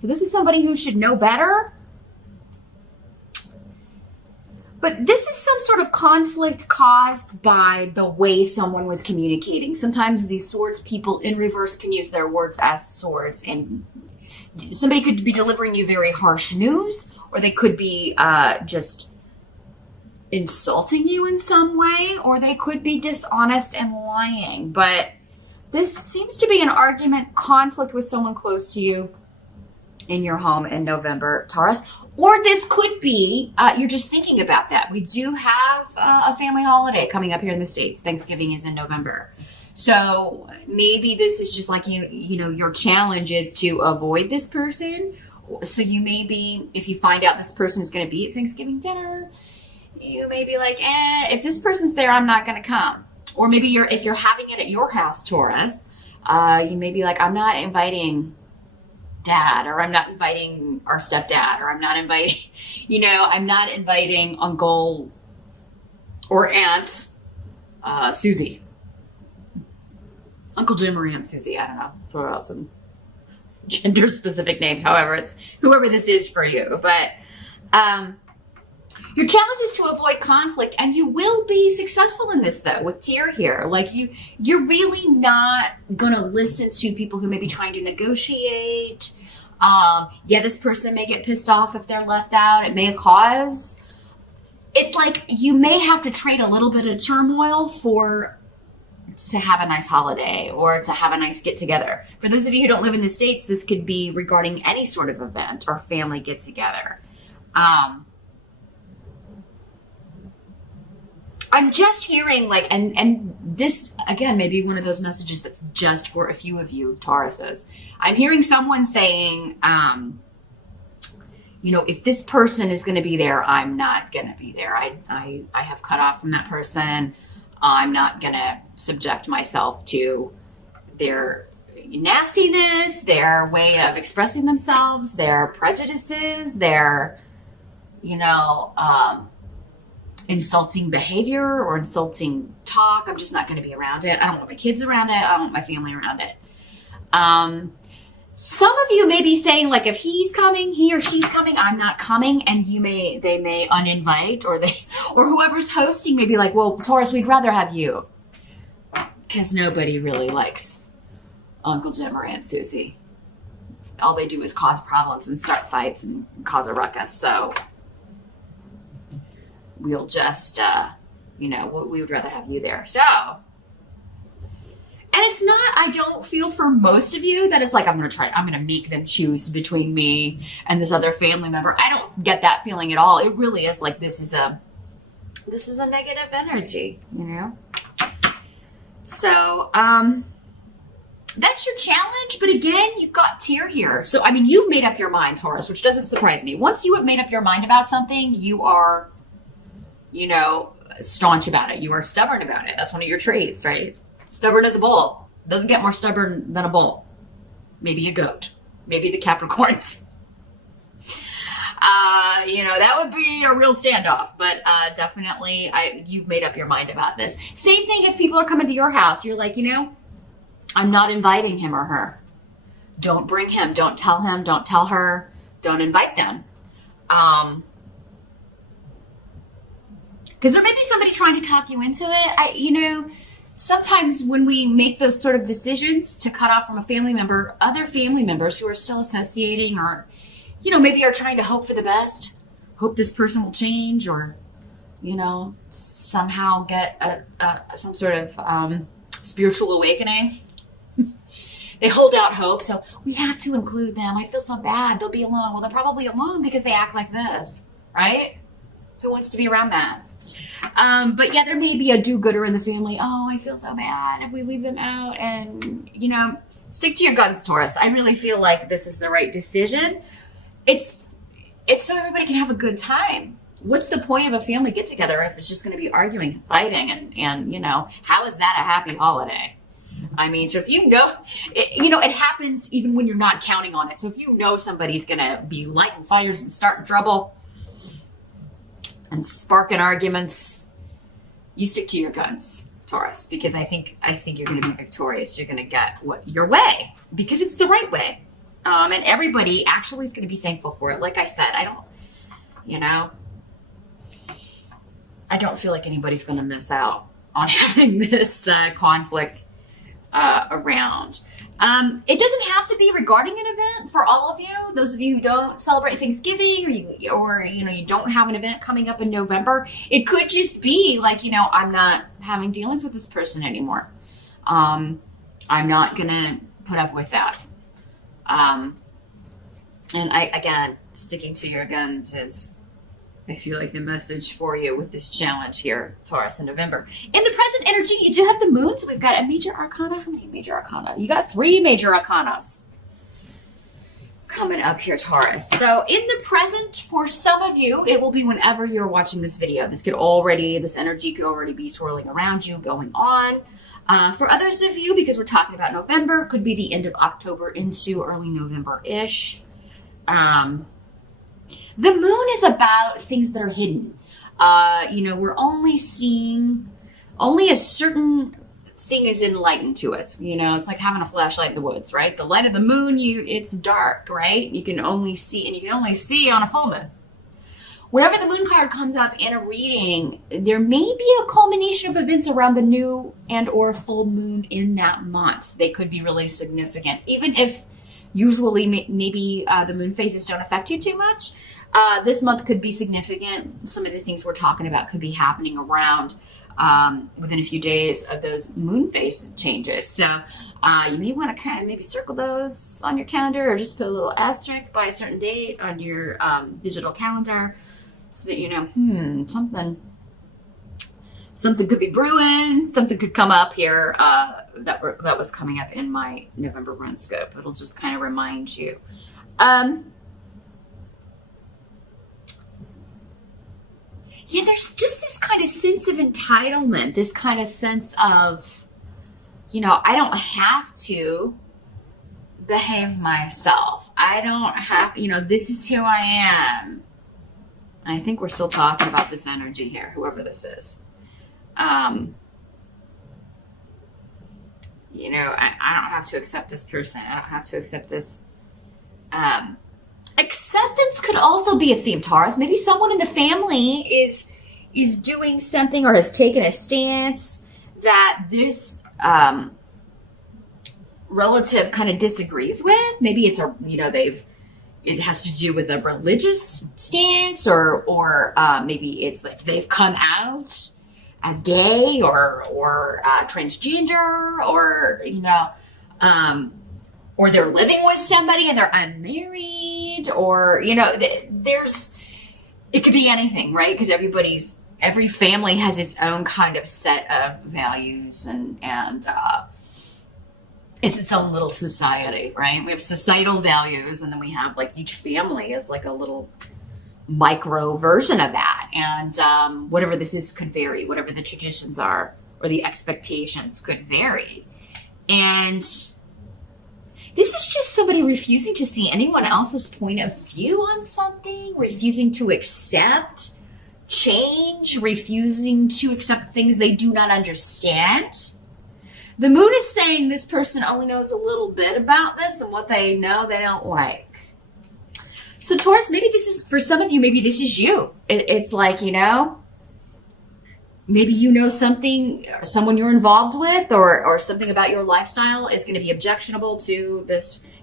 So this is somebody who should know better. But this is some sort of conflict caused by the way someone was communicating. Sometimes these swords people in reverse can use their words as swords, and somebody could be delivering you very harsh news, or they could be just insulting you in some way, or they could be dishonest and lying. But this seems to be an argument, conflict with someone close to you in your home in November, Taurus. Or this could be, you're just thinking about that. We do have a family holiday coming up here in the States. Thanksgiving is in November. So maybe this is just like, you know, your challenge is to avoid this person. So you may be, if you find out this person is going to be at Thanksgiving dinner, you may be like, if this person's there, I'm not going to come. Or maybe if you're having it at your house, Taurus, you may be like, I'm not inviting Dad, or I'm not inviting our stepdad, or I'm not inviting, I'm not inviting Uncle or Aunt Susie. Uncle Jim or Aunt Susie, I don't know. Throw out some gender specific names, however, it's whoever this is for you. But your challenge is to avoid conflict, and you will be successful in this though, with Tyr here. Like you're really not gonna listen to people who may be trying to negotiate. This person may get pissed off if they're left out. It may cause, it's like you may have to trade a little bit of turmoil to have a nice holiday or to have a nice get together. For those of you who don't live in the States, this could be regarding any sort of event or family get together. I'm just hearing like, and this again may be one of those messages that's just for a few of you Tauruses. I'm hearing someone saying, if this person is going to be there, I'm not going to be there. I have cut off from that person. I'm not going to subject myself to their nastiness, their way of expressing themselves, their prejudices, their, insulting behavior or insulting talk. I'm just not going to be around it. I don't want my kids around it. I don't want my family around it. Some of you may be saying, like, if he's coming, he or she's coming, I'm not coming, and they may uninvite, or whoever's hosting may be like, well, Taurus, we'd rather have you, because nobody really likes Uncle Jim or Aunt Susie. All they do is cause problems and start fights and cause a ruckus. So we'll just, we would rather have you there. So, and it's not, I don't feel for most of you that it's like, I'm going to make them choose between me and this other family member. I don't get that feeling at all. It really is like, this is a negative energy, So, that's your challenge. But again, you've got Tyr here. So, you've made up your mind, Taurus, which doesn't surprise me. Once you have made up your mind about something, you are, staunch about it. You are stubborn about it. That's one of your traits, right? Stubborn as a bull. Doesn't get more stubborn than a bull. Maybe a goat. Maybe the Capricorns. That would be a real standoff. But definitely, you've made up your mind about this. Same thing if people are coming to your house. You're like, I'm not inviting him or her. Don't bring him. Don't tell him. Don't tell her. Don't invite them. Because there may be somebody trying to talk you into it. Sometimes when we make those sort of decisions to cut off from a family member, other family members who are still associating or, maybe are trying to hope for the best, hope this person will change or, somehow get some sort of spiritual awakening. They hold out hope. So we have to include them. I feel so bad. They'll be alone. Well, they're probably alone because they act like this, right? Who wants to be around that? But yeah, there may be a do-gooder in the family. Oh, I feel so bad if we leave them out. And, stick to your guns, Taurus. I really feel like this is the right decision. It's so everybody can have a good time. What's the point of a family get-together if it's just going to be arguing and fighting? And how is that a happy holiday? So if it happens even when you're not counting on it. So if somebody's going to be lighting fires and starting trouble and sparking arguments, you stick to your guns, Taurus, because I think you're going to be victorious. You're going to get your way because it's the right way. And everybody actually is going to be thankful for it. Like I said, I don't feel like anybody's going to miss out on having this conflict around. It doesn't have to be regarding an event for all of you. Those of you who don't celebrate Thanksgiving, or you don't have an event coming up in November. It could just be like, I'm not having dealings with this person anymore. I'm not gonna put up with that. And again, sticking to your guns is, I feel like, the message for you with this challenge here, Taurus, in November. In the present energy, you do have the moon. So we've got a major arcana. How many major arcana? You got 3 major arcanas coming up here, Taurus. So in the present, for some of you, it will be whenever you're watching this video. This energy could already be swirling around you, going on. For others of you, because we're talking about November, could be the end of October into early November-ish. The moon is about things that are hidden. We're only a certain thing is enlightened to us. It's like having a flashlight in the woods, right? The light of the moon, it's dark, right? You can only see on a full moon. Whenever the moon card comes up in a reading, there may be a culmination of events around the new and or full moon in that month. They could be really significant, even if usually maybe the moon phases don't affect you too much. This month could be significant. Some of the things we're talking about could be happening around within a few days of those moon phase changes. So you may want to kind of maybe circle those on your calendar, or just put a little asterisk by a certain date on your digital calendar, so that something could be brewing, something could come up here that was coming up in my November run scope. It'll just kind of remind you. There's just this kind of sense of entitlement, this kind of sense of, I don't have to behave myself. I don't have, this is who I am. I think we're still talking about this energy here, whoever this is. I don't have to accept this person. I don't have to accept this. Acceptance could also be a theme, Taurus. Maybe someone in the family is doing something or has taken a stance that this relative kind of disagrees with. Maybe it's it has to do with a religious stance, or maybe it's like they've come out as gay or transgender, or they're living with somebody and they're unmarried, or it could be anything, right? Because every family has its own kind of set of values, and it's its own little society, right? We have societal values, and then we have like each family is like a little micro version of that. And whatever this is could vary, whatever the traditions are or the expectations could vary. And this is just somebody refusing to see anyone else's point of view on something, refusing to accept change, refusing to accept things they do not understand. The moon is saying this person only knows a little bit about this, and what they know they don't like. So Taurus, maybe this is, for some of you, maybe this is you. It's like, maybe something, someone you're involved with, or something about your lifestyle is going to be objectionable to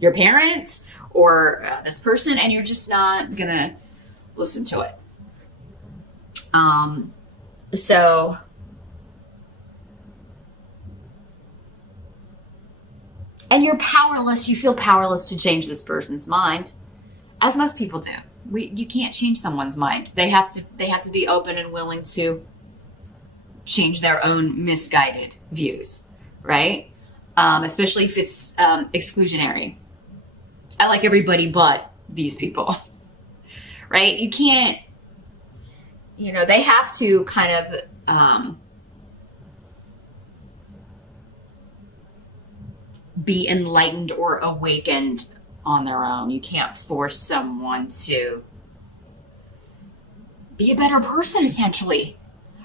your parents or this person, and you're just not going to listen to it. And you're powerless. You feel powerless to change this person's mind, as most people do. You can't change someone's mind. They have to be open and willing to change their own misguided views, right? Especially if it's exclusionary. I like everybody but these people, right? You can't, they have to kind of be enlightened or awakened on their own. You can't force someone to be a better person, essentially,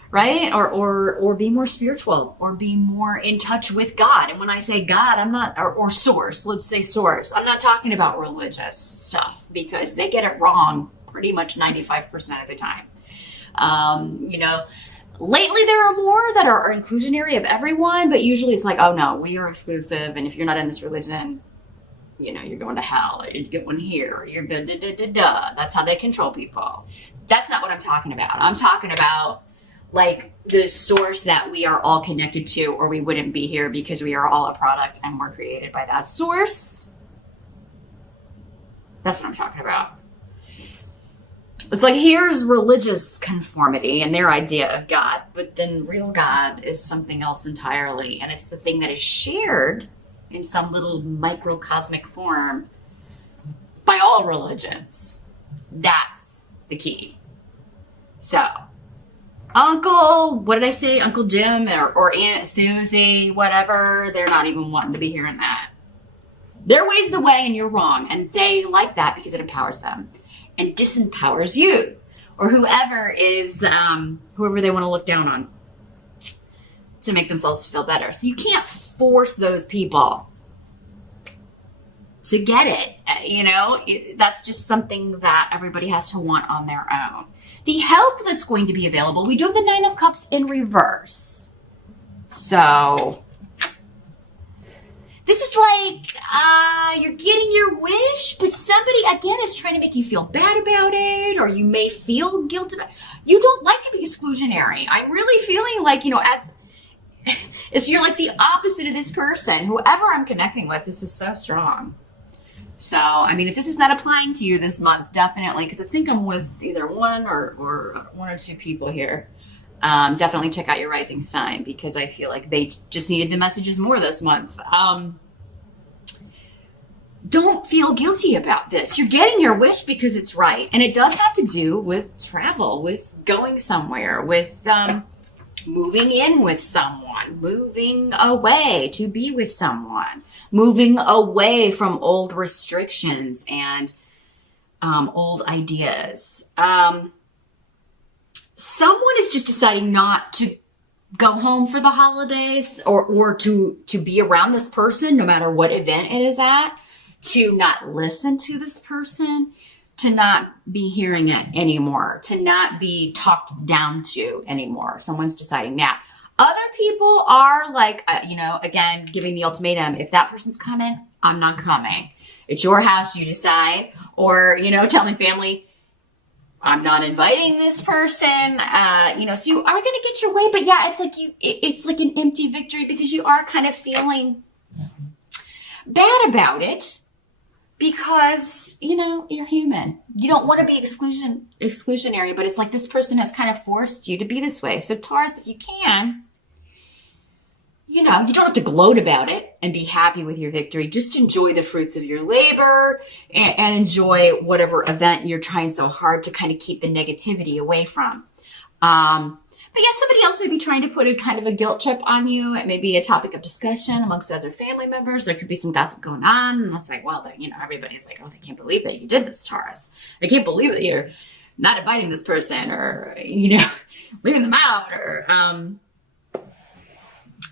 right? Or be more spiritual, or be more in touch with God. And when I say God, I'm not, or source, let's say source, I'm not talking about religious stuff, because they get it wrong pretty much 95% of the time. You know, lately there are more that are inclusionary of everyone, but usually it's like, oh no, we are exclusive, and if you're not in this religion, you know, you're going to hell, or you're going here, or you're da da da da da. That's how they control people. That's not what I'm talking about. I'm talking about like the source that we are all connected to, or we wouldn't be here, because we are all a product and we're created by that source. That's what I'm talking about. It's like, here's religious conformity and their idea of God, but then real God is something else entirely. And it's the thing that is shared in some little microcosmic form by all religions. That's the key. So, what did I say? Uncle Jim or Aunt Susie, whatever, they're not even wanting to be hearing that. Their way's the way and you're wrong. And they like that because it empowers them and disempowers you, or whoever is, whoever they want to look down on, to make themselves feel better. So you can't force those people to get it. You know, that's just something that everybody has to want on their own. The help that's going to be available, we do have the Nine of Cups in reverse. So this is like, you're getting your wish, but somebody, again, is trying to make you feel bad about it, or you may feel guilt about it. You don't like to be exclusionary. I'm really feeling like, you know, as you're like the opposite of this person, whoever I'm connecting with, this is so strong. So, I mean, if this is not applying to you this month, definitely, because I think I'm with either one or two people here. Definitely check out your rising sign, because I feel like they just needed the messages more this month. Don't feel guilty about this. You're getting your wish because it's right. And it does have to do with travel, with going somewhere, with moving in with someone, moving away to be with someone, moving away from old restrictions and old ideas. Someone is just deciding not to go home for the holidays, or to be around this person no matter what event it is at, to not listen to this person, to not be hearing it anymore, to not be talked down to anymore. Someone's deciding now. Other people are like, you know, again, giving the ultimatum. If that person's coming, I'm not coming. It's your house, you decide. Or, you know, telling family, I'm not inviting this person, you know, so you are going to get your way, but yeah, it's like an empty victory, because you are kind of feeling bad about it, because, you know, you're human. You don't want to be exclusionary, but it's like this person has kind of forced you to be this way. So Taurus, if you can, you know, you don't have to gloat about it and be happy with your victory. Just enjoy the fruits of your labor and enjoy whatever event you're trying so hard to kind of keep the negativity away from. But yeah, somebody else may be trying to put a kind of a guilt trip on you. It may be a topic of discussion amongst other family members. There could be some gossip going on. And it's like, well, you know, everybody's like, oh, they can't believe that you did this, Taurus. They can't believe that you're not inviting this person, or, you know, leaving them out, or, and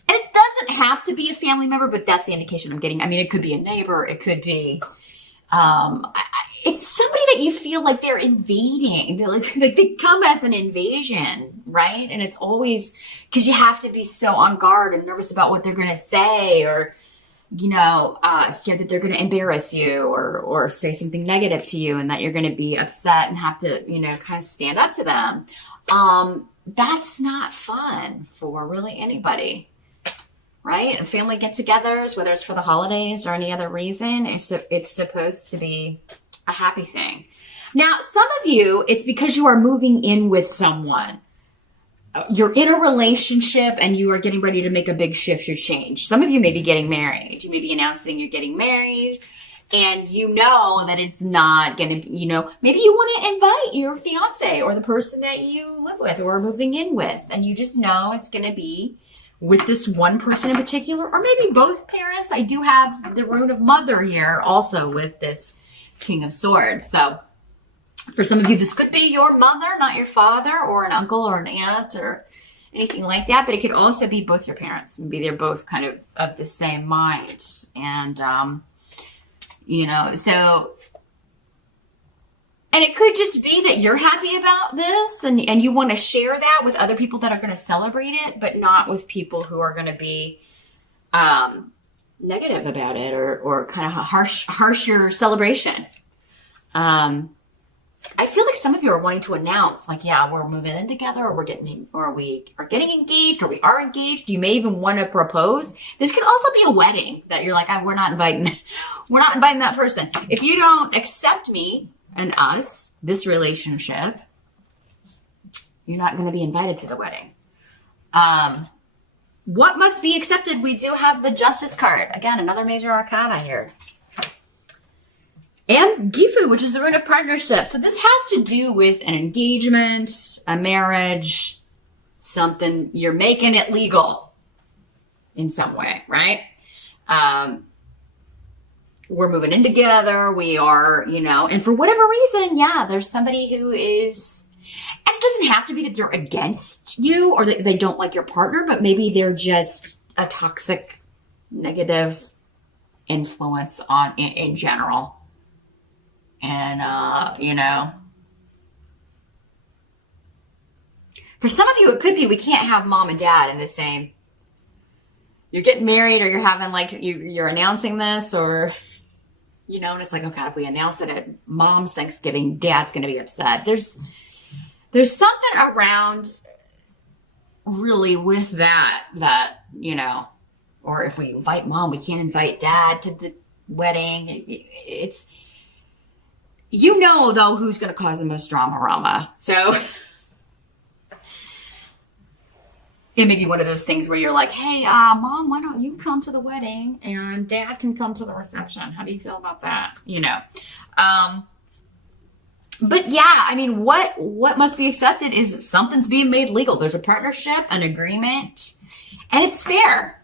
it doesn't have to be a family member, but that's the indication I'm getting. I mean, it could be a neighbor. It could be, it's somebody that you feel like they're invading. They're like they come as an invasion, right? And it's always because you have to be so on guard and nervous about what they're going to say, or, you know, scared that they're going to embarrass you, or say something negative to you, and that you're going to be upset and have to, you know, kind of stand up to them. That's not fun for really anybody. Right? And family get-togethers, whether it's for the holidays or any other reason, it's supposed to be a happy thing. Now, some of you, it's because you are moving in with someone. You're in a relationship and you are getting ready to make a big shift or change. Some of you may be getting married. You may be announcing you're getting married, and you know that it's not going to, you know, maybe you want to invite your fiance or the person that you live with or are moving in with, and you just know it's going to be with this one person in particular, or maybe both parents. I do have the rune of mother here also with this King of Swords. So for some of you, this could be your mother, not your father, or an uncle or an aunt, or, anything like that. But it could also be both your parents. Maybe they're both kind of the same mind. And, you know, so, and it could just be that you're happy about this and you want to share that with other people that are going to celebrate it, but not with people who are going to be negative about it or kind of harsh your celebration. I feel like some of you are wanting to announce, like, yeah, we're moving in together, or we are getting engaged, or we are engaged. You may even want to propose. This could also be a wedding that you're like, we're not inviting that person. If you don't accept me and us, this relationship, you're not going to be invited to the wedding. What must be accepted? We do have the Justice card. Again, another major arcana here. And Gifu, which is the rune of partnership. So this has to do with an engagement, a marriage, something. You're making it legal in some way, right? We're moving in together. We are, you know, and for whatever reason, yeah, there's somebody who is, and it doesn't have to be that they're against you or that they don't like your partner, but maybe they're just a toxic, negative influence in general. And, you know, for some of you, it could be we can't have mom and dad in the same, you're getting married or you're having like, you're announcing this or, you know, and it's like, oh God, if we announce it at mom's Thanksgiving, dad's going to be upset. There's something around really with that, you know, or if we invite mom, we can't invite dad to the wedding. It's, you know, though, who's going to cause the most drama. So it may be one of those things where you're like, hey, mom, why don't you come to the wedding and dad can come to the reception? How do you feel about that? You know, but yeah, I mean, what must be accepted is something's being made legal. There's a partnership, an agreement, and it's fair.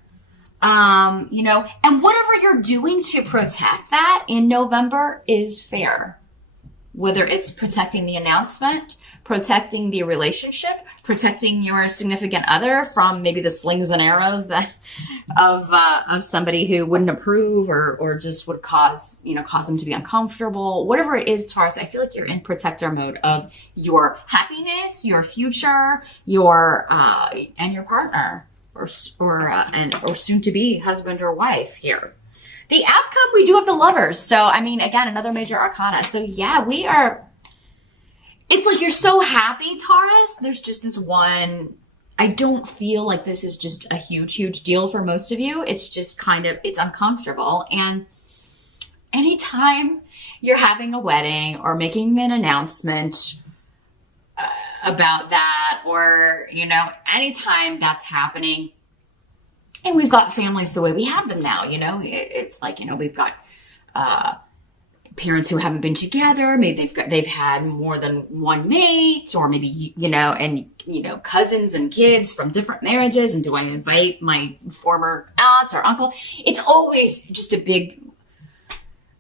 You know, and whatever you're doing to protect that in November is fair. Whether it's protecting the announcement, protecting the relationship, protecting your significant other from maybe the slings and arrows that of somebody who wouldn't approve or just would cause them to be uncomfortable. Whatever it is, Taurus, I feel like you're in protector mode of your happiness, your future, your and your partner or soon to be husband or wife here. The outcome, we do have the Lovers. So, I mean, again, another major arcana. So, yeah, it's like you're so happy, Taurus. There's just this one, I don't feel like this is just a huge, huge deal for most of you. It's just it's uncomfortable. And anytime you're having a wedding or making an announcement about that or, you know, anytime that's happening, and we've got families the way we have them now, you know, it's like, you know, we've got parents who haven't been together. Maybe they've had more than one mate, or maybe, you know, and, you know, cousins and kids from different marriages. And do I invite my former aunt or uncle? It's always just a big,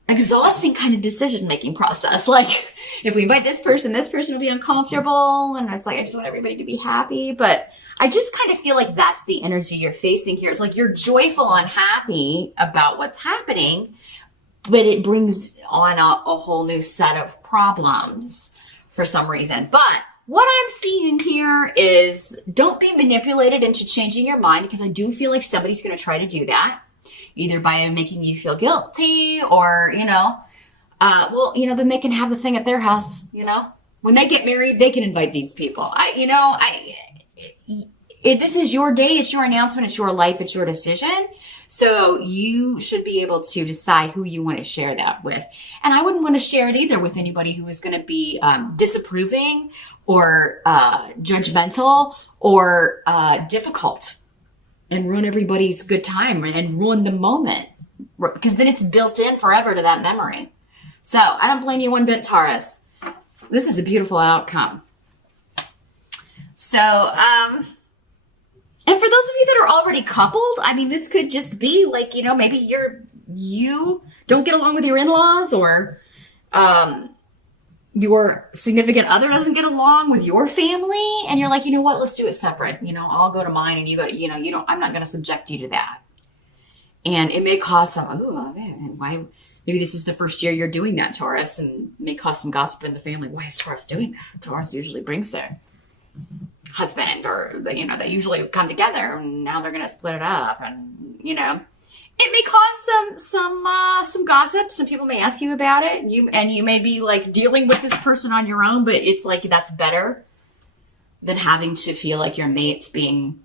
exhausting kind of decision-making process. Like, if we invite this person will be uncomfortable. And it's like, I just want everybody to be happy. But I just kind of feel like that's the energy you're facing here. It's like you're joyful and happy about what's happening, but it brings on a whole new set of problems for some reason. But what I'm seeing here is don't be manipulated into changing your mind, because I do feel like somebody's going to try to do that, either by making you feel guilty or, you know, well, you know, then they can have the thing at their house, you know, when they get married, they can invite these people. This is your day. It's your announcement. It's your life. It's your decision. So you should be able to decide who you want to share that with. And I wouldn't want to share it either with anybody who is going to be disapproving or judgmental or difficult and ruin everybody's good time and ruin the moment, because then it's built in forever to that memory. So I don't blame you one bit, Taurus. This is a beautiful outcome. So, and for those of you that are already coupled, I mean, this could just be like, you know, maybe you don't get along with your in-laws, or your significant other doesn't get along with your family, and you're like, you know what, let's do it separate. I'll go to mine and you go to, I'm not going to subject you to that. And it may cause some, oh, man, why? Maybe this is the first year you're doing that, Taurus, and may cause some gossip in the family. Why is Taurus doing that? Taurus usually brings their husband, or they usually come together, and now they're going to split it up, and it may cause some gossip. Some people may ask you about it, and you may be like dealing with this person on your own, but it's like that's better than having to feel like your mate's being